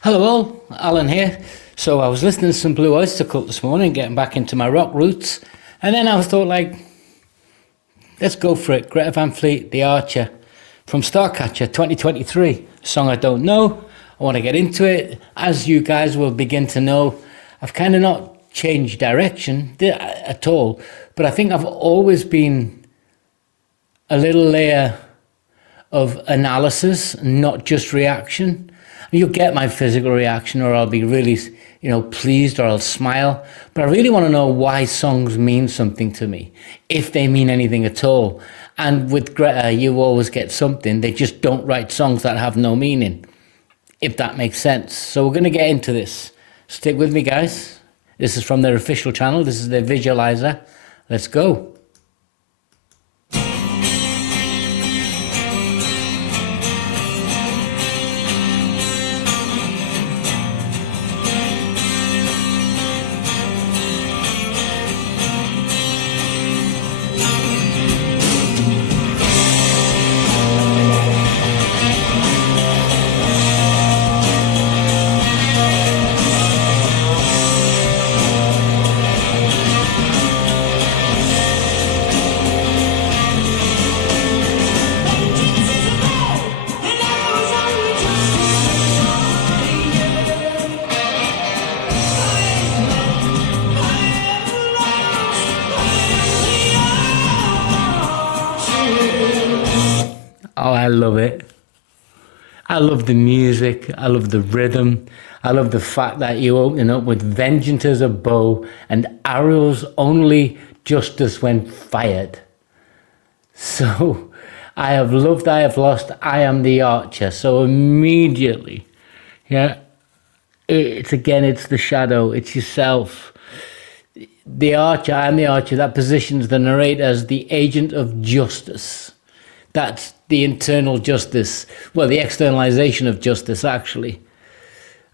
Hello all, Alan here. So I was listening to some Blue Oyster Cult this morning, getting back into my rock roots, and then I was thought let's go for it. Greta Van Fleet, The Archer, from Starcatcher 2023. A song I don't know. I want to get into it. As you guys will begin to know, I've kind of not changed direction at all, but I think I've always been a little layer of analysis, not just reaction. You'll get my physical reaction, or I'll be really, pleased, or I'll smile. But I really want to know why songs mean something to me, if they mean anything at all. And with Greta, you always get something. They just don't write songs that have no meaning, if that makes sense. So we're going to get into this. Stick with me, guys. This is from their official channel. This is their visualizer. Let's go. Oh, I love it. I love the music. I love the rhythm. I love the fact that you open up with vengeance as a bow and arrows only justice when fired. So I have loved, I have lost, I am the archer. So immediately, it's the shadow, it's yourself. The archer, I am the archer, that positions the narrator as the agent of justice. That's the internal justice, well, the externalization of justice, actually.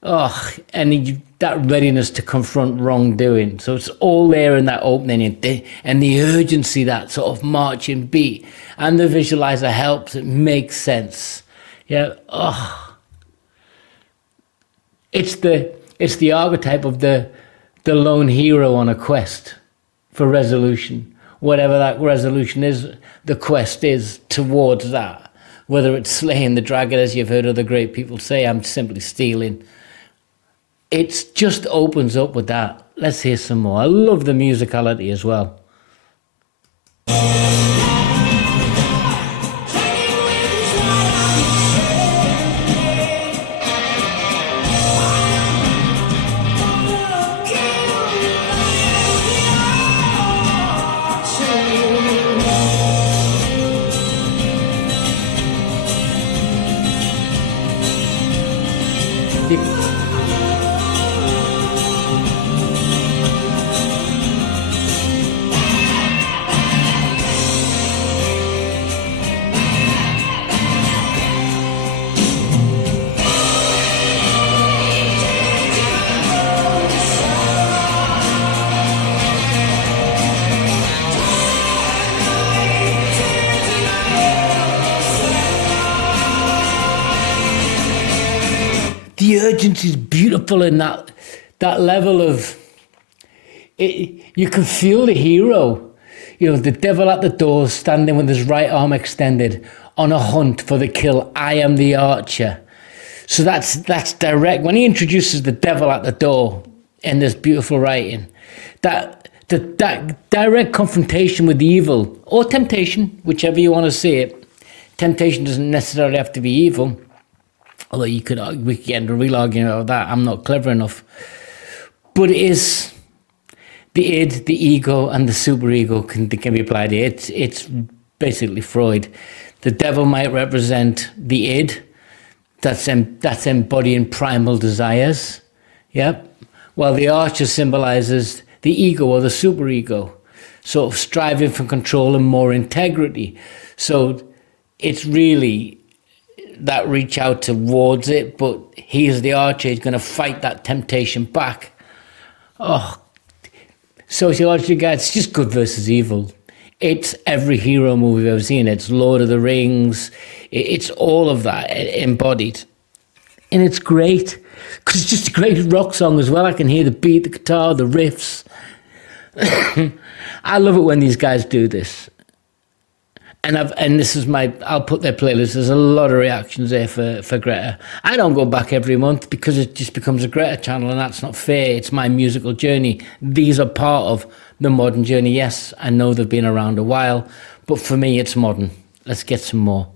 Oh, and that readiness to confront wrongdoing. So it's all there in that opening and the urgency, that sort of marching beat. And the visualizer helps, it makes sense. Yeah, oh. It's the archetype of the lone hero on a quest for resolution. Whatever that resolution is, the quest is towards that. Whether it's slaying the dragon, as you've heard other great people say, I'm simply stealing. It just opens up with that. Let's hear some more. I love the musicality as well. The urgency is beautiful in that level of it. You can feel the hero, the devil at the door, standing with his right arm extended on a hunt for the kill. I am the archer. So that's direct. When he introduces the devil at the door in this beautiful writing, that direct confrontation with evil or temptation, whichever you want to see it. Temptation doesn't necessarily have to be evil. Although we could get into a real argument about that. I'm not clever enough. But it is the id, the ego, and the superego can be applied here. It's basically Freud. The devil might represent the id, that's embodying primal desires. Yep. While the archer symbolizes the ego or the superego, sort of striving for control and more integrity. So it's really that reach out towards it, but he is the archer. He's going to fight that temptation back. Oh, sociology, guys, it's just good versus evil. It's every hero movie we've ever seen. It's Lord of the Rings. It's all of that embodied. And it's great. Because it's just a great rock song as well. I can hear the beat, the guitar, the riffs. I love it when these guys do this. And this is I'll put their playlist. There's a lot of reactions there for Greta. I don't go back every month because it just becomes a Greta channel, and that's not fair. It's my musical journey. These are part of the modern journey. Yes, I know they've been around a while, but for me, it's modern. Let's get some more.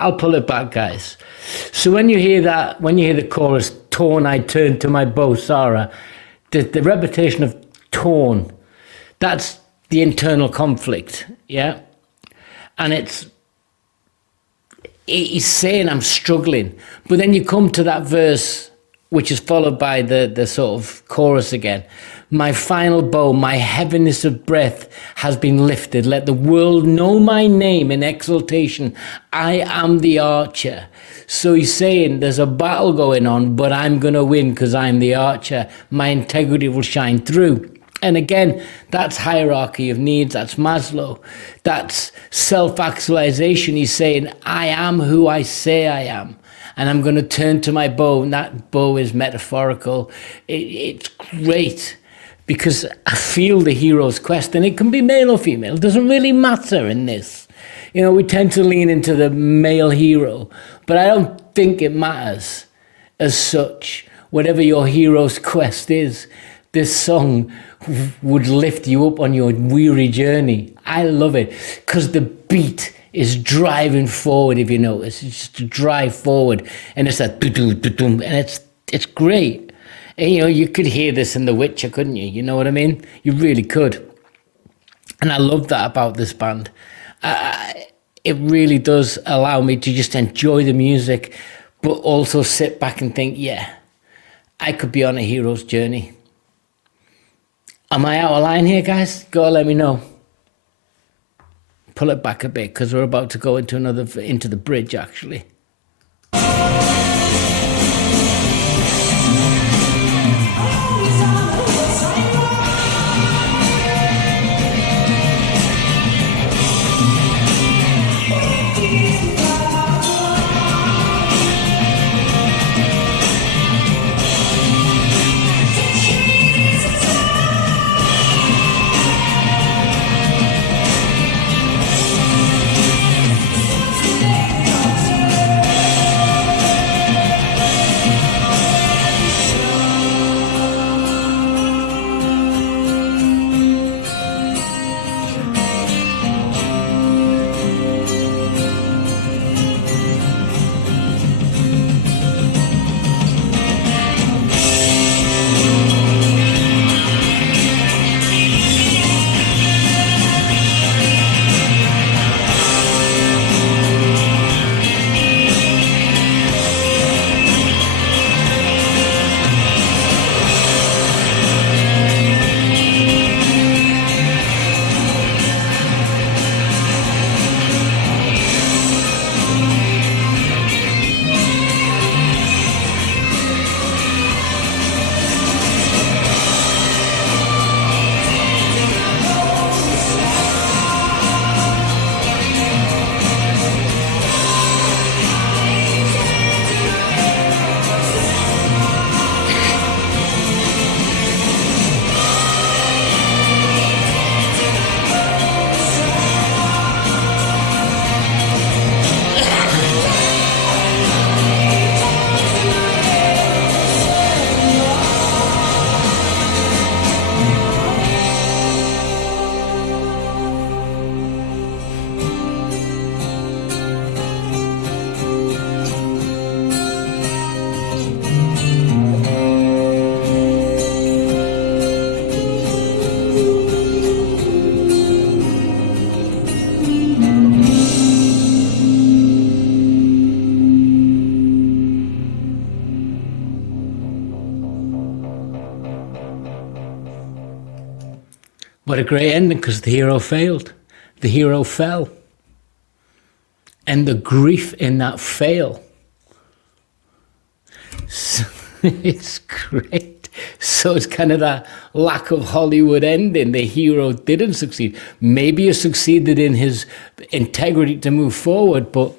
I'll pull it back, guys. So when you hear that, when you hear the chorus, torn I turn to my bow, Sarah, the repetition of torn, that's the internal conflict, yeah? And he's saying I'm struggling. But then you come to that verse, which is followed by the sort of chorus again. My final bow, my heaviness of breath has been lifted. Let the world know my name in exultation. I am the archer. So he's saying there's a battle going on, but I'm going to win because I'm the archer. My integrity will shine through. And again, that's hierarchy of needs. That's Maslow. That's self-actualization. He's saying, I am who I say I am. And I'm going to turn to my bow. And that bow is metaphorical. It's great. Because I feel the hero's quest, and it can be male or female. It doesn't really matter in this. You know, we tend to lean into the male hero, but I don't think it matters as such. Whatever your hero's quest is, this song would lift you up on your weary journey. I love it because the beat is driving forward, if you notice. It's just to drive forward, and it's that do-do-do-dum, and it's great. And, you know, you could hear this in The Witcher, couldn't you? You know what I mean? You really could. And I love that about this band. It really does allow me to just enjoy the music, but also sit back and think, yeah, I could be on a hero's journey. Am I out of line here, guys? Go let me know. Pull it back a bit, because we're about to go into the bridge, actually. What a great ending, because the hero failed. The hero fell. And the grief in that fail. So, it's great. So it's kind of that lack of Hollywood ending. The hero didn't succeed. Maybe he succeeded in his integrity to move forward, but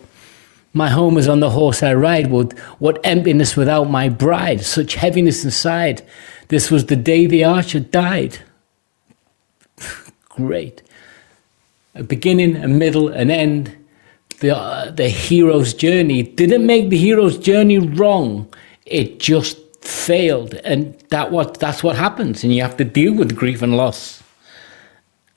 my home is on the horse I ride. What emptiness without my bride, such heaviness inside. This was the day the archer died. Great. A beginning, a middle, an end. The hero's journey didn't make the hero's journey wrong. It just failed. And that's what happens. And you have to deal with grief and loss.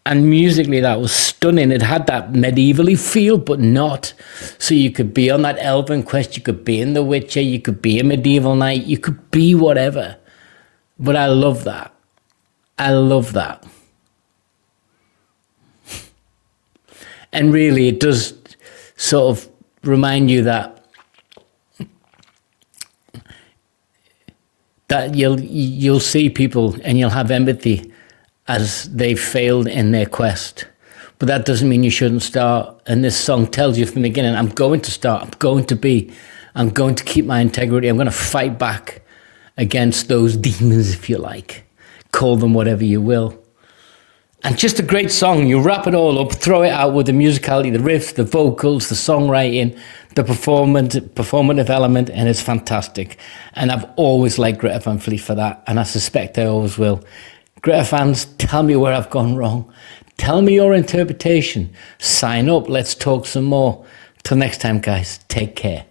And musically, that was stunning. It had that medievally feel, but not. So you could be on that elven quest. You could be in The Witcher. You could be a medieval knight. You could be whatever. But I love that. I love that. And really, it does sort of remind you that you'll see people and you'll have empathy as they failed in their quest. But that doesn't mean you shouldn't start. And this song tells you from the beginning, I'm going to start, I'm going to keep my integrity, I'm going to fight back against those demons, if you like. Call them whatever you will. And just a great song. You wrap it all up, throw it out with the musicality, the riffs, the vocals, the songwriting, the performative element, and it's fantastic. And I've always liked Greta Van Fleet for that, and I suspect I always will. Greta fans, tell me where I've gone wrong. Tell me your interpretation. Sign up, let's talk some more. Till next time, guys, take care.